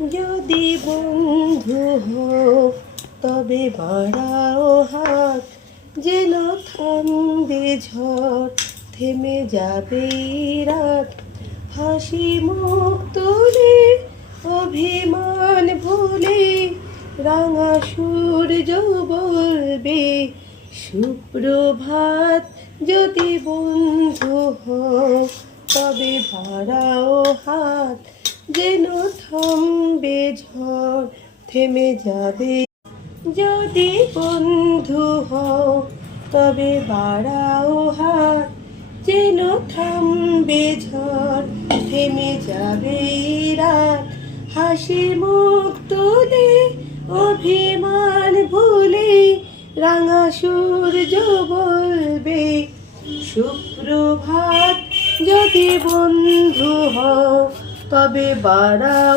যদি বন্ধু হও তবে বাড়াও হাত, যেন থামবে ঝড়, থেমে যাবে রাত। হাসি মুখ তুলে অভিমান ভুলে রাঙা সূর্য বলবে সুপ্রভাত। যদি বন্ধু হও তবে বাড়াও হাত, যেন থামবে ঝড়, থেমে যাবে। যদি বন্ধু হও তবে বাড়াও হাত, যেন থামবে ঝড়, থেমে যাবে রাত। হাসি মুখ তুলে অভিমান ভুলে রাঙা সূর্য বলবে সুপ্রভাত। যদি বন্ধু হও তবে বাড়াও